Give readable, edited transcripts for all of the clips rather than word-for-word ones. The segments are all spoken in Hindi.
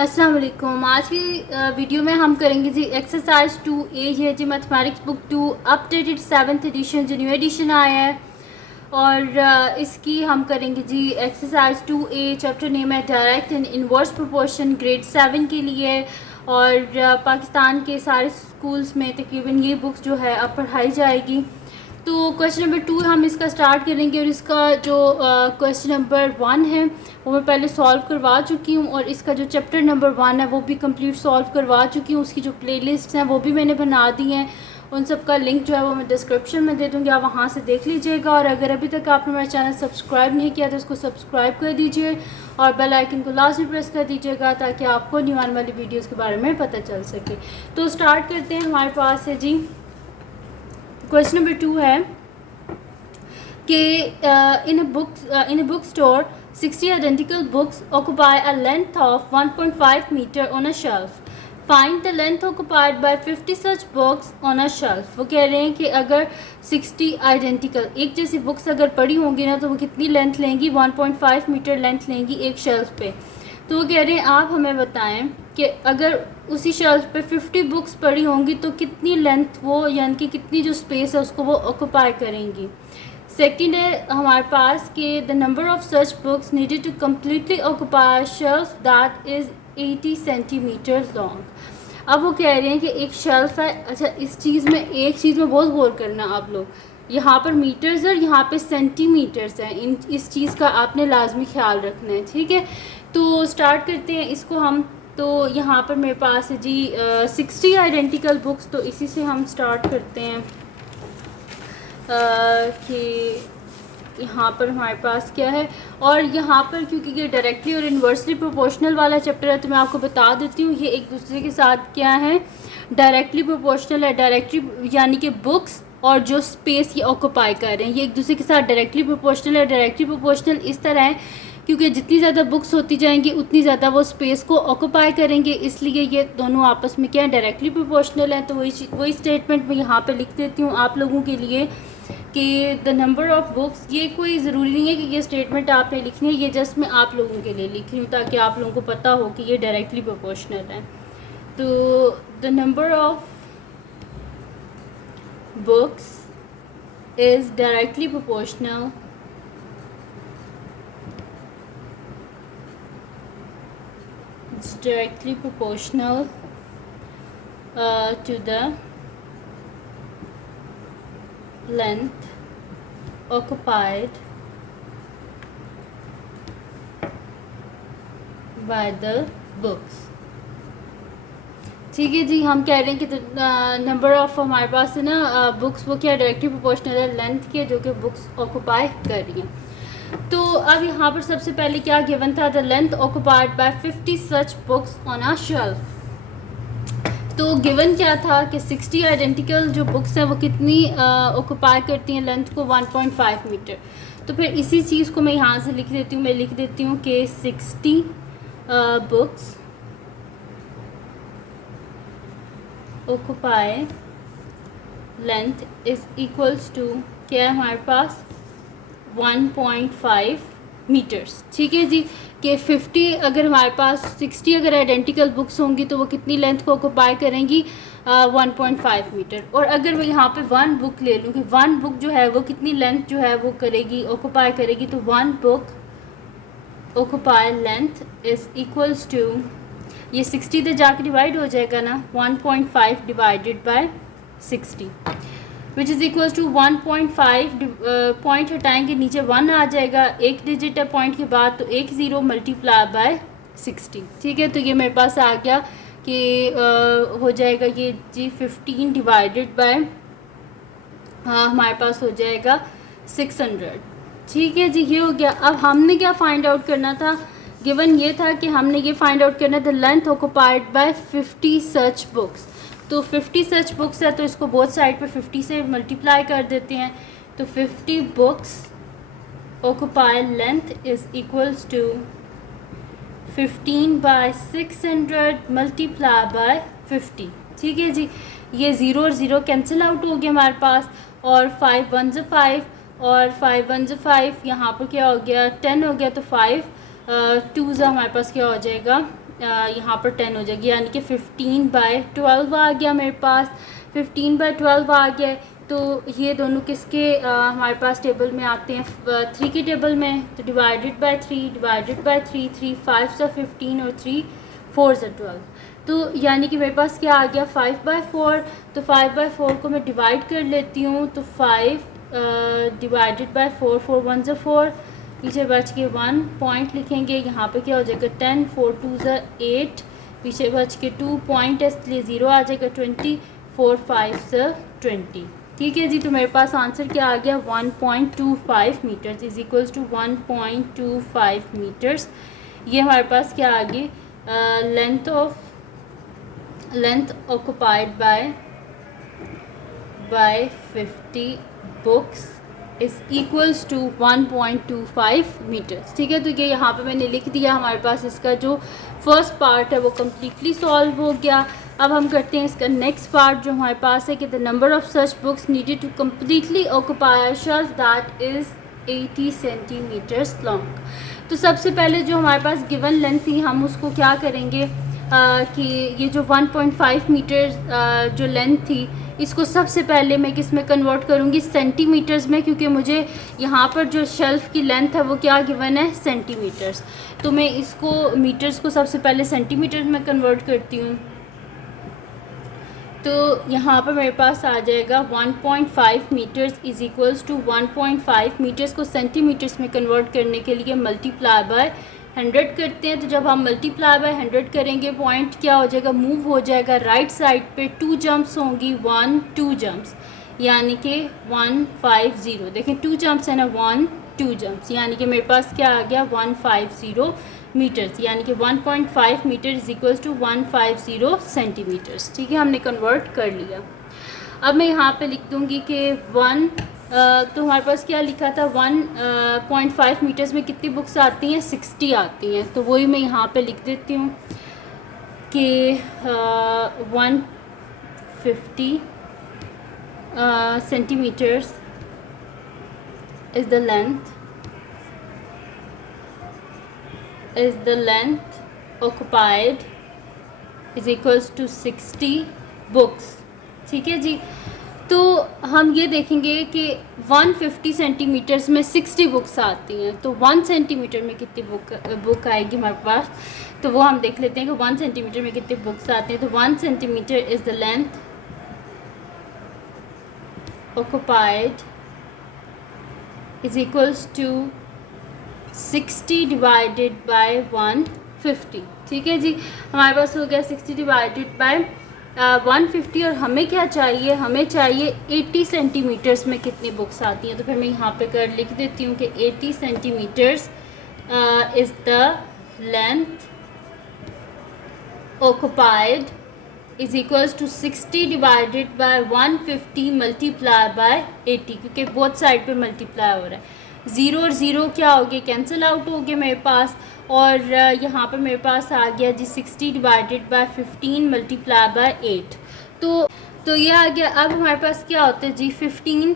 अस्सलाम वालेकुम। आज की वीडियो में हम करेंगे जी एक्सरसाइज 2A। ये जी mathematics book 2 updated 7th edition जो न्यू एडिशन आया है, और इसकी हम करेंगे जी एक्सरसाइज 2A। चैप्टर नेम है direct and inverse proportion, grade 7 के लिए। और पाकिस्तान के सारे स्कूल्स में तकरीबन ये बुक्स जो है अब पढ़ाई जाएगी। तो क्वेश्चन नंबर 2 हम इसका स्टार्ट करेंगे, और इसका जो क्वेश्चन नंबर 1 है वो मैं पहले सॉल्व करवा चुकी हूँ, और इसका जो चैप्टर नंबर 1 है वो भी कंप्लीट सॉल्व करवा चुकी हूँ। उसकी जो प्लेलिस्ट हैं वो भी मैंने बना दी हैं। उन सब का लिंक जो है वो मैं डिस्क्रिप्शन में दे दूँगी, आप वहाँ से देख लीजिएगा। और अगर अभी तक आपने मेरा चैनल सब्सक्राइब नहीं किया तो उसको सब्सक्राइब कर दीजिए और बेल आइकन को लास्ट में प्रेस कर दीजिएगा, ताकि आपको न्यू आने वाली वीडियोज़ के बारे में पता चल सके। तो स्टार्ट करते हैं। हमारे पास है जी क्वेश्चन नंबर 2 है कि इन a bookstore 60 identical books occupy a length of 1.5 meter on a shelf. Find the length occupied by 50 such books on a shelf. वो कह रहे हैं कि अगर 60 आइडेंटिकल एक जैसी बुक्स अगर पड़ी होंगी ना तो वो कितनी लेंथ लेंगी, 1.5 मीटर लेंथ लेंगी एक शेल्फ पे। तो वो कह रहे हैं आप हमें बताएं कि अगर उसी शेल्फ पे 50 बुक्स पड़ी होंगी तो कितनी लेंथ वो, यानी कि कितनी जो स्पेस है उसको वो ऑक्यूपाई करेंगी। सेकंड है हमारे पास कि the number of such books needed to completely occupy shelf that is 80 centimetres long. अब वो कह रहे हैं कि एक शेल्फ है। अच्छा, इस चीज़ में एक चीज़ में बहुत गौर करना आप लोग, यहाँ पर मीटर्स और यहाँ पे सेंटीमीटर्स हैं। इस चीज़ का आपने लाजमी ख्याल रखना है, ठीक है। तो स्टार्ट करते हैं इसको हम। तो यहाँ पर मेरे पास है जी 60 आइडेंटिकल बुक्स, तो इसी से हम स्टार्ट करते हैं कि यहाँ पर हमारे पास क्या है। और यहाँ पर क्योंकि ये डायरेक्टली और इन्वर्सली प्रोपोर्शनल वाला चैप्टर है तो मैं आपको बता देती हूँ, ये एक दूसरे के साथ क्या है, डायरेक्टली प्रोपोर्शनल है। डायरेक्टली यानी कि बुक्स और जो स्पेस ये ऑक्यूपाई कर रहे हैं ये एक दूसरे के साथ डायरेक्टली प्रोपोर्शनल है। डायरेक्टली प्रोपोर्शनल इस तरह है क्योंकि जितनी ज़्यादा बुक्स होती जाएंगी उतनी ज़्यादा वो स्पेस को ऑक्यूपाई करेंगे, इसलिए ये दोनों आपस में क्या है, डायरेक्टली प्रोपोर्शनल है। तो वही स्टेटमेंट मैं यहाँ पे लिख देती हूँ आप लोगों के लिए कि द नंबर ऑफ़ बुक्स। ये कोई ज़रूरी नहीं है कि ये स्टेटमेंट आपने लिखनी है, ये जस्ट मैं आप लोगों के लिए लिख रही हूँ ताकि आप लोगों को पता हो कि ये डायरेक्टली प्रोपोर्शनल है। तो the number of books is directly proportional directly proportional to the length occupied by the books। ठीक है जी, हम कह रहे हैं कि नंबर ऑफ हमारे पास है ना बुक्स, वो क्या डायरेक्टली प्रोपोर्शनल है लेंथ के, जो कि बुक्स ऑक्यूपाई कर रही हैं। तो अब यहाँ पर सबसे पहले क्या गिवन था, the length occupied by 50 such books on a shelf. तो गिवन क्या था कि 60 आइडेंटिकल जो बुक्स हैं वो कितनी ऑक्यूपाई करती हैं लेंथ को, 1.5 मीटर। तो फिर इसी चीज़ को मैं यहाँ से लिख देती हूँ, मैं लिख देती हूँ कि 60 books occupy length is equals to क्या है हमारे पास 1.5 मीटर्स। ठीक है जी, कि 50 अगर हमारे पास 60 अगर आइडेंटिकल बुक्स होंगी तो वो कितनी लेंथ को ऑक्यूपाई करेंगी, 1.5 मीटर। और अगर मैं यहाँ पे 1 बुक ले लूँ कि 1 बुक जो है वो कितनी लेंथ जो है वो करेगी, ऑक्यूपाई करेगी, तो 1 book occupy length is equals to, ये 60 से जाकर डिवाइड हो जाएगा ना, 1.5 divided by 60 which is equals to 1.5। Point हटाएंगे नीचे 1 आ जाएगा, एक डिजिट है पॉइंट के बाद, तो 1 0 मल्टीप्लाई बाय 60। ठीक है, तो ये मेरे पास आ गया कि हो जाएगा ये जी 15 डिवाइडेड बाय हमारे पास हो जाएगा 600। ठीक है जी, ये हो गया। अब हमने क्या फाइंड आउट करना था, गिवन ये था कि हमने ये फाइंड आउट करना था length occupied by 50 such books. तो 50 सच बुक्स है तो इसको बोथ साइड पे 50 से मल्टीप्लाई कर देते हैं। तो 50 books occupy length is equals to 15 by 600 multiply by 50। ठीक है जी, ये 0 और 0 कैंसिल आउट हो गया हमारे पास, और 5 1 ज़ 5 और 5 1 ज़ 5, यहाँ पर क्या हो गया 10 हो गया, तो 5 2 ज़ हमारे पास क्या हो जाएगा यहाँ पर 10 हो जाएगी, यानी कि 15/12 आ गया मेरे पास। 15/12 आ गया, तो ये दोनों किसके हमारे पास टेबल में आते हैं, 3 के टेबल में। तो डिवाइडेड बाय 3, 3 5 सा 15 और 3 4 सा 12। तो यानी कि मेरे पास क्या आ गया, 5/4। तो 5/4 को मैं डिवाइड कर लेती हूँ, तो 5 डिवाइडेड बाय 4, 4 1 ज़ा 4, पीछे बच के 1 पॉइंट लिखेंगे, यहाँ पे क्या हो जाएगा 10, 4 2 ज़ा 8, पीछे बच के 2 पॉइंट, इसलिए 0 आ जाएगा, 20, 4 5 ज़ा 20। ठीक है जी, तो मेरे पास आंसर क्या आ गया, 1.25 metres is equals to 1.25 metres. ये हमारे पास क्या आ गई, length occupied by 50 books is equals to 1.25 metres. ठीक है, तो ये यहाँ पे मैंने लिख दिया। हमारे पास इसका जो फर्स्ट पार्ट है वो कम्प्लीटली सॉल्व हो गया। अब हम करते हैं इसका नेक्स्ट पार्ट जो हमारे पास है कि the number of such books needed to completely occupy a shelf that is 80 centimetres long. तो सबसे पहले जो हमारे पास गिवन लेंथ थी, हम उसको क्या करेंगे कि ये जो 1.5 मीटर जो लेंथ थी, इसको सबसे पहले मैं किस में कन्वर्ट करूँगी, सेंटीमीटर्स में, क्योंकि मुझे यहाँ पर जो शेल्फ़ की लेंथ है वो क्या गिवन है, सेंटीमीटर्स। तो मैं इसको मीटर्स को सबसे पहले सेंटीमीटर्स में कन्वर्ट करती हूँ। तो यहाँ पर मेरे पास आ जाएगा 1.5 metres is equals to 1.5 metres को सेंटीमीटर्स में कन्वर्ट करने के लिए मल्टीप्लाई बाय 100 करते हैं। तो जब हम मल्टीप्लाई बाय 100 करेंगे, पॉइंट क्या हो जाएगा, मूव हो जाएगा राइट साइड पे, 2 जंप्स होंगी, 1 2 जंप्स, यानी कि 150। देखें 2 जंप्स है ना, 1 2 जंप्स, यानी कि मेरे पास क्या आ गया, 150 मीटर्स, यानी कि 1.5 metre is equals to 150 centimetres. ठीक है, हमने कन्वर्ट कर लिया। अब मैं यहाँ पे लिख दूँगी कि 1 तो हमारे पास क्या लिखा था, 1.5 मीटर्स में कितनी बुक्स आती हैं, 60 आती हैं। तो वही मैं यहाँ पे लिख देती हूँ कि 150 centimetres is the length occupied is equals to 60 books. ठीक है जी, तो हम ये देखेंगे कि 150 सेंटीमीटर्स में 60 बुक्स आती हैं, तो 1 सेंटीमीटर में कितनी बुक आएगी हमारे पास, तो वो हम देख लेते हैं कि 1 सेंटीमीटर में कितनी बुक्स आती हैं। तो 1 centimetre is the length occupied is equals to 60 divided by 150। ठीक है जी, हमारे पास हो गया 60 डिवाइडेड बाय 150। और हमें क्या चाहिए, हमें चाहिए 80 सेंटीमीटर्स में कितनी बुक्स आती हैं। तो फिर मैं यहाँ पे कर लिख देती हूँ कि 80 centimetres is the length occupied is equals to 60 divided by 150 multiply by 80, क्योंकि बोथ साइड पे मल्टीप्लाई हो रहा है। 0 और 0 क्या हो गया, कैंसिल आउट हो गए मेरे पास, और यहाँ पर मेरे पास आ गया जी 60 डिवाइडेड बाय 15 मल्टीप्लाई बाय 8। तो ये आ गया। अब हमारे पास क्या होता है जी, 15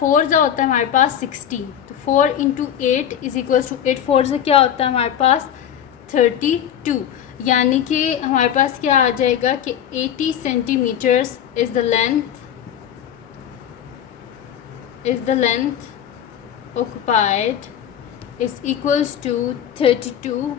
4 जा होता है हमारे पास 60, तो 4 इंटू 8 इज़ इक्वल्स टू 8 4 से क्या होता है हमारे पास 32, यानी कि हमारे पास क्या आ जाएगा कि 80 centimetres is the length occupied is equals to 32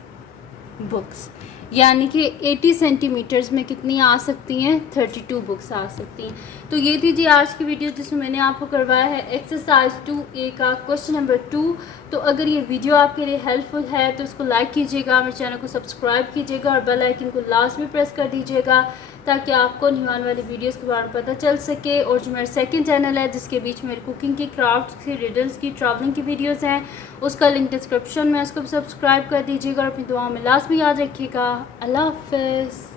books, यानी कि 80 सेंटीमीटर्स में कितनी आ सकती हैं, 32 बुक्स आ सकती हैं। तो ये थी जी आज की वीडियो जिसमें मैंने आपको करवाया है एक्सरसाइज 2A का क्वेश्चन नंबर 2। तो अगर ये वीडियो आपके लिए हेल्पफुल है तो इसको लाइक कीजिएगा, मेरे चैनल को सब्सक्राइब कीजिएगा और बेल आइकन को लाजमी प्रेस कर दीजिएगा ताकि आपको न्यू आने वाली वीडियोस के बारे में पता चल सके। और जो मेरा सेकंड चैनल है जिसके बीच में कुकिंग की, क्राफ्ट्स की, रिडल्स की, ट्रैवलिंग की वीडियोस हैं, उसका लिंक डिस्क्रिप्शन में, उसको भी सब्सक्राइब कर दीजिएगा और अपनी दुआओं में लाजमी याद रखिएगा। अल्लाह हाफ़िज़।